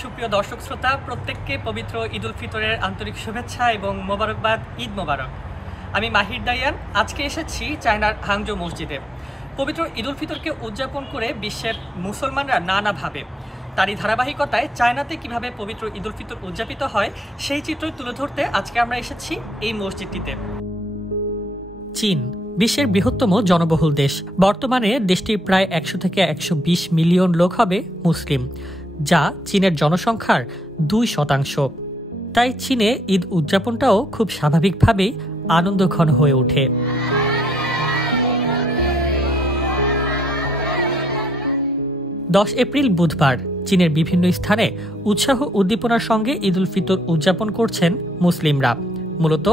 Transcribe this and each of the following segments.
সুপ্রিয় দর্শক শ্রোতা প্রত্যেককে পবিত্র ঈদ উল ফিতরের আন্তরিক শুভেচ্ছা এবং মোবারকবাদ। ঈদ মোবারক। আমি মাহির দাইয়ান আজকে এসেছি চায়নার হাংজো মসজিদে। পবিত্র ঈদ উল ফিতরকে উদযাপন করে বিশ্বের মুসলমানরা নানাভাবে, তারই ধারাবাহিকতায় চায়নাতে কিভাবে পবিত্র ঈদ উল ফিতর উদযাপিত হয় সেই চিত্রই তুলে ধরতে আজকে আমরা এসেছি এই মসজিদটিতে। চীন বিশ্বের বৃহত্তম জনবহুল দেশ। বর্তমানে দেশটির প্রায় 100 থেকে 120 মিলিয়ন লোক হবে মুসলিম, যা চীনের জনসংখ্যার 2%। তাই চীনে ঈদ উদযাপনটাও খুব স্বাভাবিকভাবেই আনন্দঘন হয়ে ওঠে। 10 এপ্রিল বুধবার চীনের বিভিন্ন স্থানে উৎসাহ উদ্দীপনার সঙ্গে ঈদ উল ফিতর উদযাপন করছেন মুসলিমরা। মূলত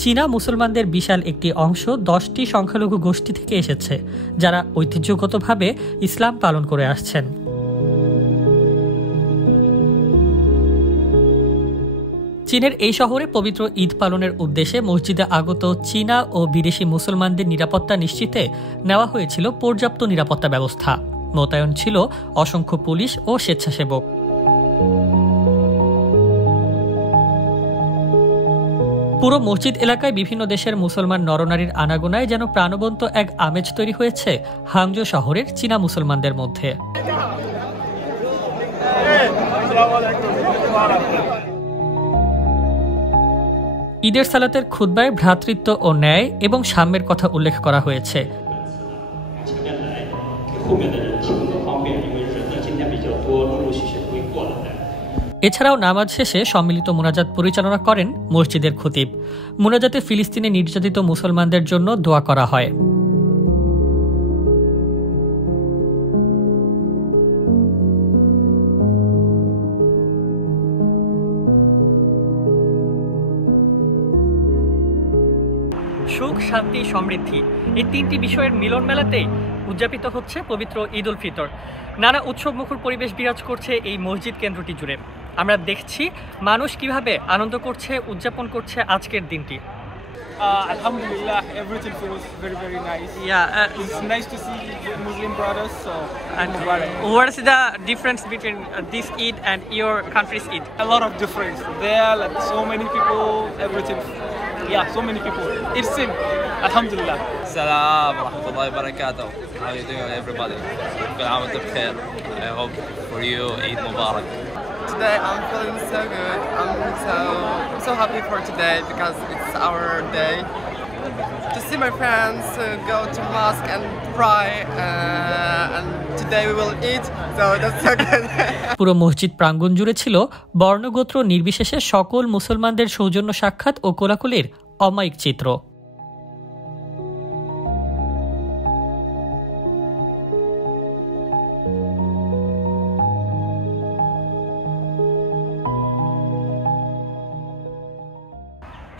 চীনা মুসলমানদের বিশাল একটি অংশ 10টি সংখ্যালঘু গোষ্ঠী থেকে এসেছে, যারা ঐতিহ্যগতভাবে ইসলাম পালন করে আসছেন। চীনের এই শহরে পবিত্র ঈদ পালনের উদ্দেশ্যে মসজিদে আগত চীনা ও বিদেশি মুসলমানদের নিরাপত্তা নিশ্চিতে নেওয়া হয়েছিল পর্যাপ্ত নিরাপত্তা ব্যবস্থা। মোতায়েন ছিল অসংখ্য পুলিশ ও স্বেচ্ছাসেবক। পুরো মসজিদ এলাকায় বিভিন্ন দেশের মুসলমান নরনারীর আনাগোনায় যেন প্রাণবন্ত এক আমেজ তৈরি হয়েছে হাংজো শহরের চীনা মুসলমানদের মধ্যে। ঈদের সালাতের খুতবায় ভ্রাতৃত্ব ও ন্যায় এবং সাম্যের কথা উল্লেখ করা হয়েছে। এছাড়াও নামাজ শেষে সম্মিলিত মুনাজাত পরিচালনা করেন মসজিদের খতিব। মুনাজাতে ফিলিস্তিনে নির্যাতিত মুসলমানদের জন্য দোয়া করা হয়। সুখ, শান্তি, সমৃদ্ধি এই 3টি বিষয়ের মিলন মেলাতেই উদযাপিত হচ্ছে পবিত্র ঈদ উল ফিতর। নানা উৎসবমুখর পরিবেশ বিরাজ করছে এই মসজিদ কেন্দ্রটি জুড়ে। আমরা দেখছি মানুষ কিভাবে আনন্দ করছে, উদযাপন করছে আজকের দিনটি। Alhamdulillah, everything feels very nice. Yeah, it's nice to see Muslim brothers. So, and what is the difference between this Eid and your country's Eid? A lot of difference. There are like so many people, everything. Yeah, so many people. It's same. Alhamdulillah. Assalamu warahmatullahi wabarakatuh. How are you doing, everybody? Good عام وانتم بخير. I hope for you Eid Mubarak. Today I'm feeling so good. I'm so happy for today because it's our day to see my friends, go to mosque and pray, and today we will eat. So that's so good. পুরো মসজিদ প্রাঙ্গণ জুড়ে ছিল বর্ণগোত্র নির্বিশেষে সকল মুসলমানদের সৌজন্য সাক্ষাৎ ও কোলাকুলির অমায়িক চিত্র।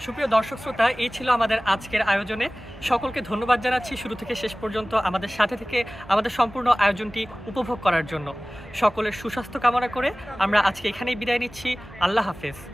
সুপ্রিয় দর্শক শ্রোতা, এই ছিল আমাদের আজকের আয়োজনে। সকলকে ধন্যবাদ জানাচ্ছি শুরু থেকে শেষ পর্যন্ত আমাদের সাথে থেকে আমাদের সম্পূর্ণ আয়োজনটি উপভোগ করার জন্য। সকলের সুস্বাস্থ্য কামনা করে আমরা আজকে এখানেই বিদায় নিচ্ছি। আল্লাহ হাফেজ।